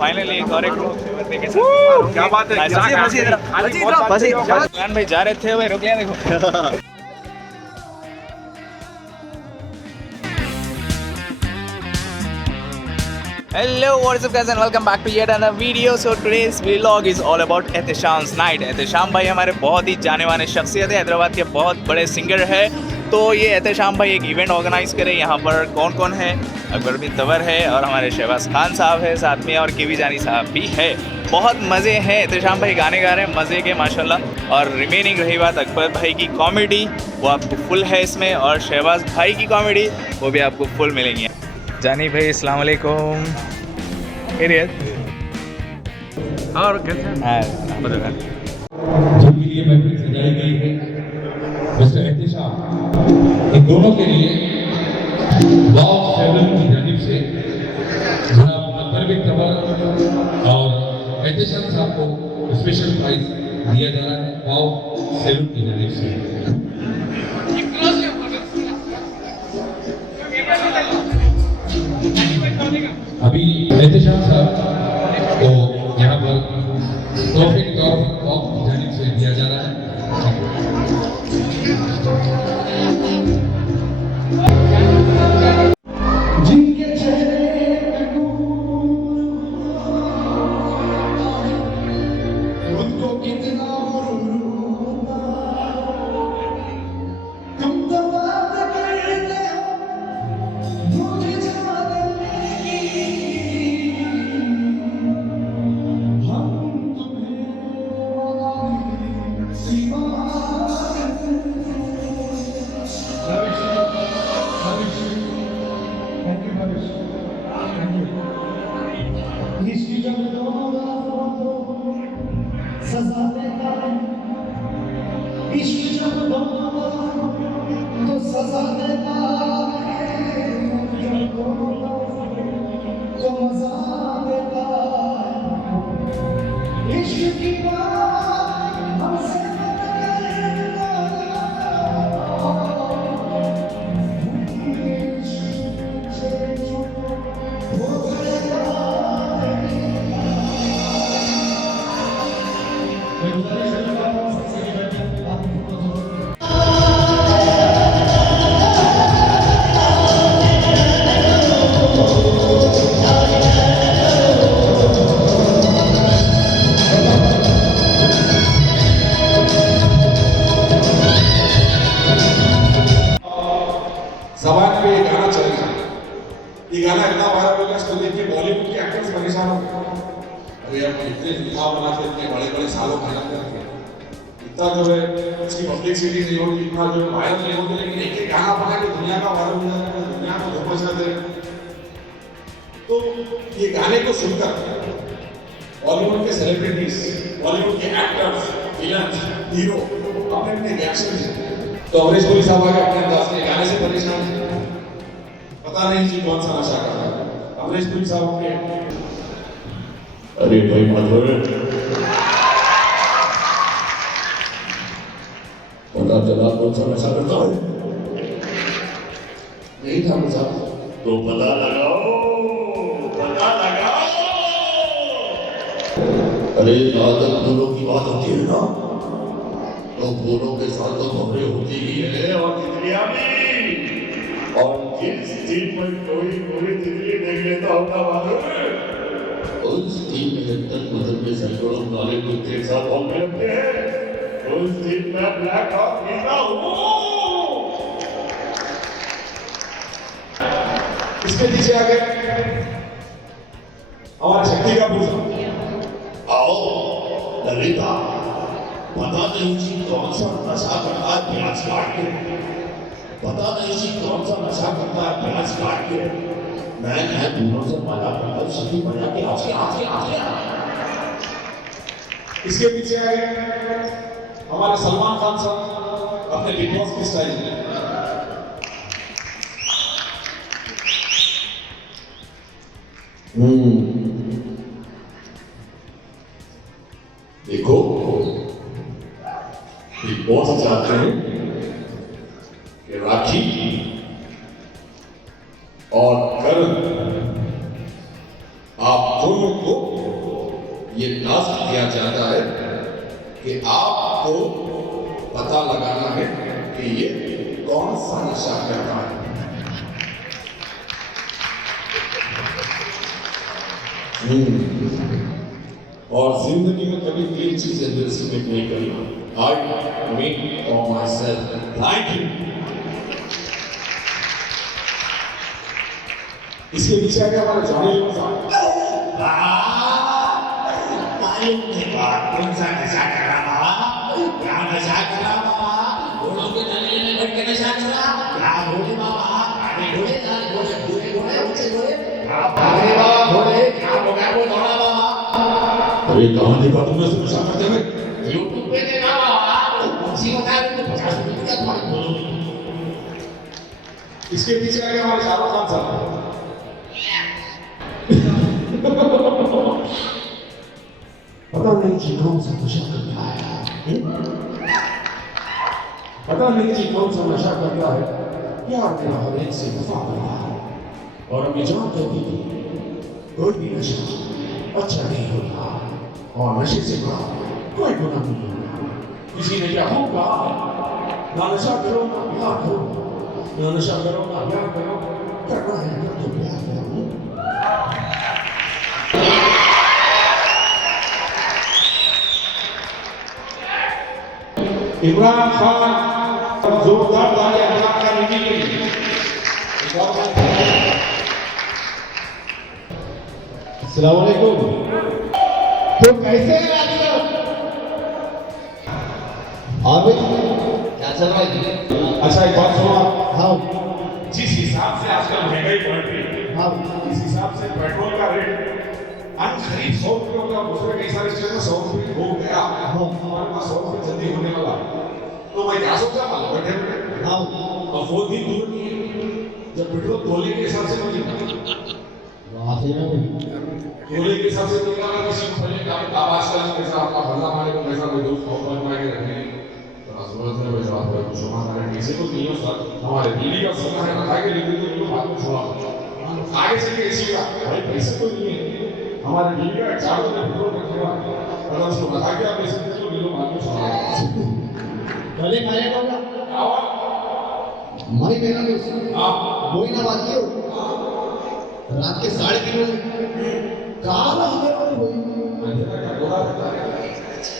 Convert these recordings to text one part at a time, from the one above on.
Finally एक और एक बंदे के साथ क्या बात है इमरान भाई जा रहे थे भाई रुक लिया देखो Hello, what's up guys and welcome back to yet another video. So today's vlog is all about Ehtesham's night. Ehtesham भाई हमारे बहुत ही जाने माने शख्सियत है, हैदराबाद के बहुत बड़े सिंगर है. तो ये एहतेशाम भाई एक इवेंट ऑर्गेनाइज करे. यहाँ पर कौन कौन है? अकबर बिन तवर है और हमारे शहबाज खान साहब है साथ में और केवी जानी साहब भी है. बहुत मज़े हैं. एहतेशाम भाई गाने गा रहे हैं मज़े के माशाल्लाह. और रिमेनिंग रही बात अकबर भाई की कॉमेडी, वो आपको फुल है इसमें, और शहबाज भाई की कॉमेडी वो भी आपको फुल मिलेंगी. जानी भाई अस्सलाम वालेकुम. और कैसे हैं? जिनके लिए महफिल सजाई गई है मिस्टर एहतेशाम, इन दोनों के लिए वाव सेवन की जानिब से जनाब अकबर बिन तवर और एहतेशाम साहब को स्पेशल प्राइज दिया जा रहा है वाव सेवन की जानिब से. अभी एहतेशाम साहब को यहाँ पर तोहफे के तौर पर वाव की जानिब से दिया जा रहा है. ये गाना इतना वायरल हो गया, इसको देख के बॉलीवुड के एक्टर्स परेशान हो गए. अभी हम इतने फिल्म बनाते इतने बड़े बड़े सालों मेहनत करके इतना जो है इसकी पब्लिसिटी नहीं होती, इतना जो है वायरल नहीं होती, लेकिन एक एक गाना बना के दुनिया का वायरल हो जाता है, दुनिया को धोखा देते हैं. तो ये गाने को सुनकर बॉलीवुड के सेलिब्रिटीज, बॉलीवुड के एक्टर्स, विलन्स, हीरो अपने अपने रिएक्शन दिए. तो अमरीश पुरी साहब आगे अपने अंदाज से गाने से परेशान थे, पता नहीं जी कौन सा नशा कर रहा है. अमरीश पुरी साहब के अरे भाई मधुर पता चला कौन सा नशा करता है नहीं था मुझे तो पता लगाओ. अरे आदत दोनों की बात होती है ना, तो दोनों के साथ तो खबरें होती ही है और तितलियां भी. और जिस दिन पर कोई तितली देख लेता होगा मालूम है, उस दिन निरंतर मदद में सैकड़ों काले कुत्ते एक साथ घूमने लगते हैं. उस दिन मैं ब्लैक हॉक पीता हूँ. इसके पीछे आगे हमारे शक्ति का पूजा. आओ ललिता, पता नहीं जी कौन सा नशा करता है प्याज काट के, पता नहीं जी कौन सा नशा करता है प्याज काट के. मैं दोनों से मजा करता हूँ, सभी बजा के आगे. इसके पीछे आए हमारे सलमान खान साहब अपने बिग बॉस की स्टाइल में. देखो बिग बॉस चाहते हैं कि राखी और करण आप दोनों को ये टास्क दिया जाता है कि आपको पता लगाना है कि ये कौन सा नशा कर रहा है। और जिंदगी में कभी तीन चीजें अंडरएस्टिमेट नहीं करना। I make for my self. Thank you. इसके पीछे आगे हमारे जॉनी लीवर साहब। मालूम नहीं बात कौन सा नशा करा बाबा, क्या नशा करा बाबा, घोड़ों के गले में बैठ के नशा करा, क्या घोड़े बाबा, अरे घोड़े ना घोड़े घोड़े घोड़े ऊंचे घोड़े, अरे बाबा घोड़े क्या हो गया वो दौड़ा बाबा। अरे कहाँ देखा तुमने इसको नशा करते हुए? यूट्यूब पे देखा बाबा, उसी बता रहे तो 50 रुपए का तुम्हारे। इसके पीछे आगे हमारे शाहरुख खान साहब। पता नहीं जी कौन सा नशा करता है, पता नहीं जी कौन सा नशा करता है, यार मेरा हर एक से वफा करता है। और अम्मी जान कहती थी कोई भी नशा अच्छा नहीं होता और नशे से बड़ा कोई गुनाह नहीं होता। किसी ने क्या होगा, ना नशा करो ना प्यार करो, ना नशा करो ना प्यार करो, करना है तो प्यार करो। इमरान खान जोरदार तालियां इमरान खान के लिए। अस्सलाम वालेकुम। तो कैसे है आजकल? हाँ भाई क्या चल रहा है? अच्छा एक बात सुनो, हाँ जिस हिसाब से आजकल महंगाई बढ़ रही है, हाँ जिस हिसाब से पेट्रोल का रेट आज खरीद 100 रुपये का, दूसरे कई सारे स्टेट में 100 रुपये हो गया, हमारे पास 100 रुपये जल्दी होने वाला। तो मैं क्या सोचा मालूम, बैठे बैठे हाँ अब वो दिन दूर नहीं है जब पेट्रोल तोले के हिसाब से मिलेगा, वाकई में तोले के हिसाब से मिलेगा। अगर किसी को पहले आप आजकल पैसा आपका भरना माने को पैसा दे दो, 100 रुपये के रखने तो जरूरत है पैसा आपको कुछ क्षमा करें, किसी को नहीं हो सर। हमारे दिल्ली का समय है, बता के लेते तो बात में छोड़ा आगे चलिए इसी का भाई पैसे तो नहीं है। हमारे दिल्ली का 4 रुपये पेट्रोल रखेगा, अगर उसको बता के आप पैसे दे दो बात में छोड़ा भले खाया होगा मरी मेरा दोस्त वही ना बात कियो रात के 3:30 कहाँ ना हमें और वही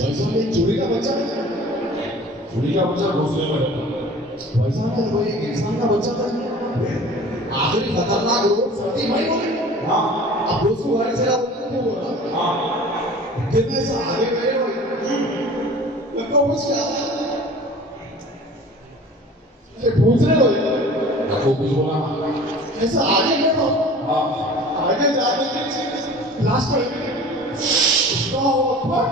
वैसा में चोरी का बच्चा घोसले में वैसा तो वो एक इंसान का बच्चा था। आखिरी खतरनाक रोग सर्दी भाई बोले हाँ अब दोस्तों घर से वो बोला हाँ कितने से आगे गए लगता वो क्या पूछ रहे हो आपको कुछ बोला ऐसा आगे बढ़ो हाँ आगे जाते के लास्ट में अल्लाह अकबर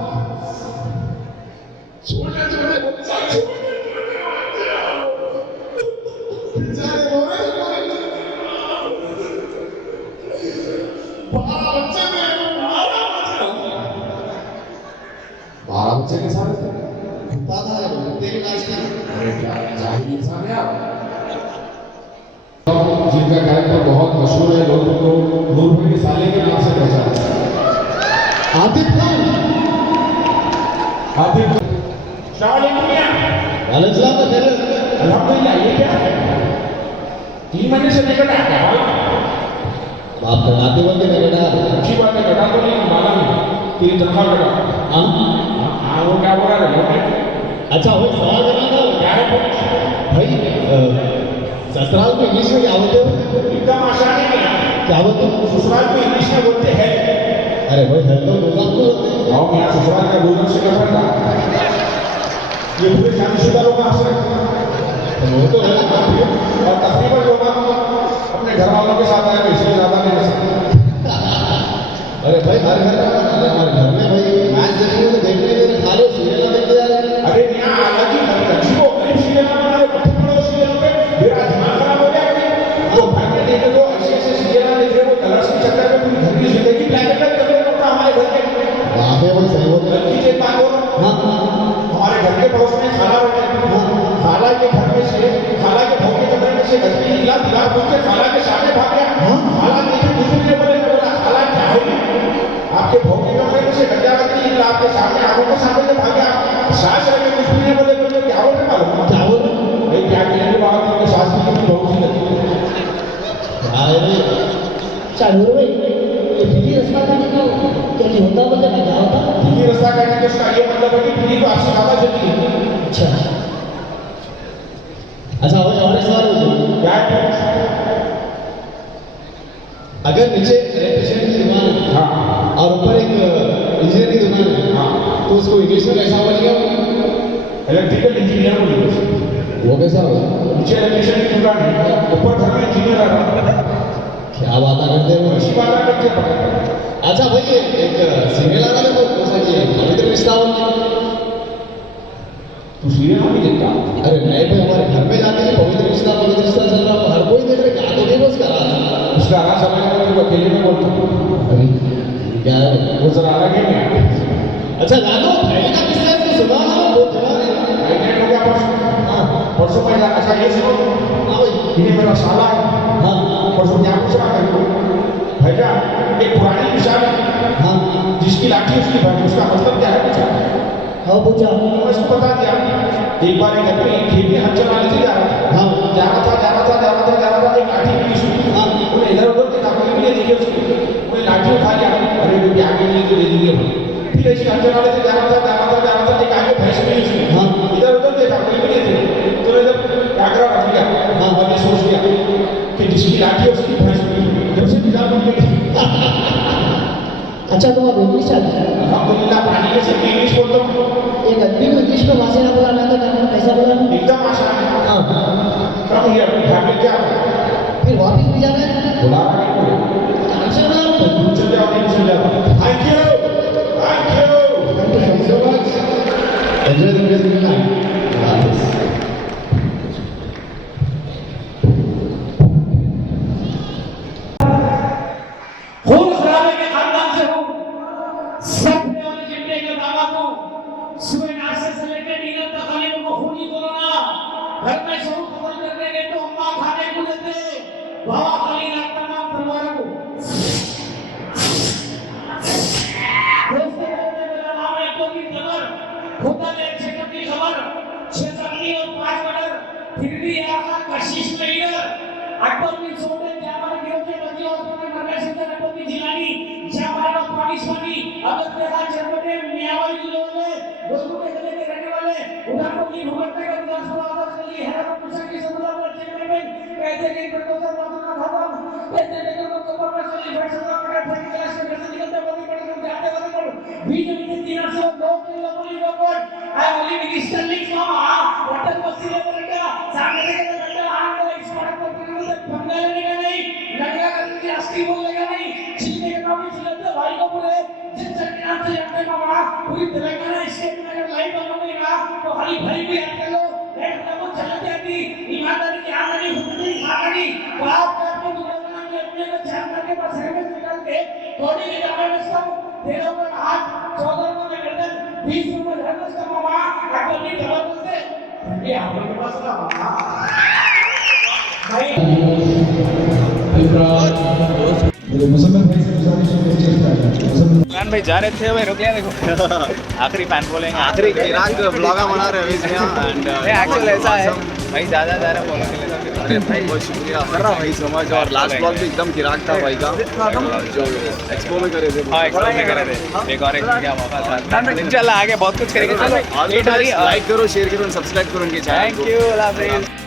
छोटे छोटे बच्चा बेचारे रो रहे बारह बच्चे 12 बच्चे के साथ दादा तेरी लाश का अरे क्या जाहिल इंसान है आप। जिनका कैरेक्टर बहुत मशहूर है, लोग उनको नूर भाई के साले के नाम से पहचानते हैं। आतिफ खान आतिफ शाहरुख वालेकुम का तेरे अल्हम्दुलिल्लाह। ये क्या है 3 महीने से निकट है बाप रे आतिफ बंदे का बेटा अच्छी बात है, बेटा तो नहीं माना नहीं तेरी तनख्वाह बेटा। हाँ वो क्या बोल रहा है अच्छा वही सवाल करना था क्या है भाई ससुराल को इंग्लिश में क्या बोलते हो? एकदम आसान है क्या बोलते हो? ससुराल को इंग्लिश में बोलते हैं। अरे भाई है तो रोजान को बोलते हैं। और मेरा ससुराल का भोजन से क्या था, ये पूरे शादीशुदा लोग आपसे वो तो है और तकरीबन जो अपने घर वालों के साथ आए इसलिए ज्यादा नहीं कर सकते। अरे भाई हर घर का अरे हमारे घर में भाई मैच देखने को देखने के लिए खा लो सीरियल देखते यार। अरे यहाँ अलग ही अच्छी को अपनी सीरियल बना रहे बच्चे बड़े सीरियल पे मेरा दिमाग खराब हो गया। वो घर में देखे तो ऐसे ऐसे सीरियल देखे, वो कलर्स के चक्कर में पूरी घर की जिंदगी ब्लैक एंड व्हाइट करने लगता हमारे घर के। वहाँ पे भाई सही होता है। लड़की एक बात बोलो, हमारे घर के पड़ोस में खाला रहता है, खाला के घर में से खाला के भाव के चक्कर में से घर की हिला दिला बोल के खाला के सामने भाग गया। खाला देखे कुछ भी नहीं बोले, बोला खाला क्या है आपके भौतिक में से गंजावती आपके सामने आंखों के सामने से भागे आप सांस लेके कुछ भी नहीं बोले तो क्या बोलते मालूम क्या बोल भाई क्या कहने के बाद उनके सांस की बहुत सी लगती है अरे चालू भाई ये बिजली रास्ता करने का क्या नहीं होता मतलब क्या होता दिल्ली रास्ता करने के उसका ये मतलब है कि दिल्ली को आपसे ज्यादा जल्दी है अच्छा अच्छा और सवाल पूछो क्या है अगर नीचे इलेक्ट्रिशियन की दुकान है हाँ और ऊपर एक इंजीनियर की दुकान है हाँ तो उसको इंग्लिश में कैसा बोलेगा इलेक्ट्रिकल इंजीनियर बोलिए वो कैसा होगा नीचे इलेक्ट्रिशियन की दुकान है ऊपर घर में इंजीनियर आ रहा है क्या बात करते हो अच्छी बात है करते अच्छा भाई एक सिंगल आ रहा है कौन सा ये पवित्र रिश्ता हो तू सीरियल नहीं देखता अरे नहीं भाई हमारे घर में जाके ही पवित्र रिश्ता चल रहा है हर कोई देख रहे क्या तो नहीं बस कर रहा है उसका आना समय में तू अकेले में बोलता अरे क्या है वो जरा अलग ही नहीं अच्छा जानो पहले का किस्सा है तो सुना ना बहुत जवान है आइडेंट हो गया परसों पहला ऐसा ये सुनो हाँ भाई ये मेरा साला है हाँ परसों क्या पूछ रहा है भैया एक पुरानी मिसाल है हाँ जिसकी लाठी उसकी भाई उसका मतलब क्या है पूछा हाँ पूछा मैं उसको बता दिया एक बार एक आदमी खेत में हल चलाने से जा रहा था हाँ जा रहा था एक लाठी मिली उसको हाँ उन्हें इधर उधर देखा कोई भी नहीं दिखे उसको उन्हें लाठी उठा लिया अरे वो क्या के लिए तो दे देंगे फिर ऐसी हल चलाने से जा रहा था एक आगे भैंस मिली उसको हाँ इधर उधर देखा कोई भी नहीं थे तो जब आगरा रख लिया हाँ। और ये सोच लिया कि जिसकी लाठी है उसकी भैंस मिली जब से निजाम बन गई अच्छा तुम अब इंग्लिश आता है अल्हम्दुलिल्लाह पानी के सिर्फ इंग्लिश बोलता हूँ एक आदमी को इंग्लिश में भाषा ना बोला मैं तो क्या कैसा बोला एकदम आसान है हाँ कम हियर फैमिली क्या फिर वापस भी जाना है बुला रहा है कोई आंसर बोला चल जाओ नहीं चल जाओ thank you Thank you so much. Enjoy the rest of the night. खून खराबे के खानदान से हूँ सपने वाले चिमटे का दामाद हूँ सुबह नाश्ते से लेकर डिनर तक खाने को खूनी बोलो ना घर में शुरू खबर करने के तो अम्मा खाने को देते बाबा खाली रखता नाम परिवार को दोस्तों मेरा नाम है तो की खबर खुदा ने चेकअप की खबर 6 साल और 5 मर्डर फिर भी आखा कशिश में इधर अकबर की सोने जामर गिरो के बदी और में मरने से अकबर की जिलानी जामर का पाकिस्तानी अगर तेरा जर्मनी मियावाई जिले में दोस्तों के गले के रहने वाले उधर को की भूगर्भ का विकास हुआ और चलिए है तो पूछा कि समुद्र पर चेक में कहते कि प्रपोजल मात्र का था कहते लेकिन को कबर में चली फैसला का फैसला क्लास में कैसे निकलते बड़ी बड़ी जाते बड़ी बड़ी बीच में 3 से 2 किलो बड़ी report I only minister link mama hotel Basti level का सामने के अंदर आने इस पर पंगा लेगा नहीं लड़का करने की अस्ती बोलेगा नहीं चिल्ले का नाम चिल्लाते भाई को बोले जिस के नाम से जानते मामा पूरी तेलंगाना स्टेट में अगर लाइव बनाऊंगा तो हरी भाई को याद कर लो एक तब चलते आती ईमानदारी की आमदनी खुदनी खानी बाप का को दुकान में अपने को जान करके बस सर्विस निकाल के थोड़ी की जगह में सब 13 का हाथ 14 का गर्दन 20 में धर्मस का मामा अपनी दवा बोलते ये हम लोग के पास का मामा फैन भाई जा रहे थे भाई रुक लिया देखो आखिरी फैन बोलेंगे आखिरी किराक ब्लॉगा बना रहे हैं इसमें एंड एक्चुअल ऐसा है भाई ज्यादा जा रहा बोलने के लिए तो अरे भाई बहुत शुक्रिया कर रहा भाई समझ और लास्ट ब्लॉग भी एकदम किराक था भाई का जो एक्सपो में करे थे हाँ एक्सप्लोर में करे थे एक और एक क्या मौका था इंशाल्लाह आगे बहुत कुछ करेंगे चलो लाइक करो शेयर करो सब्सक्राइब करो उनके चैनल थैंक यू अल्लाह हाफिज़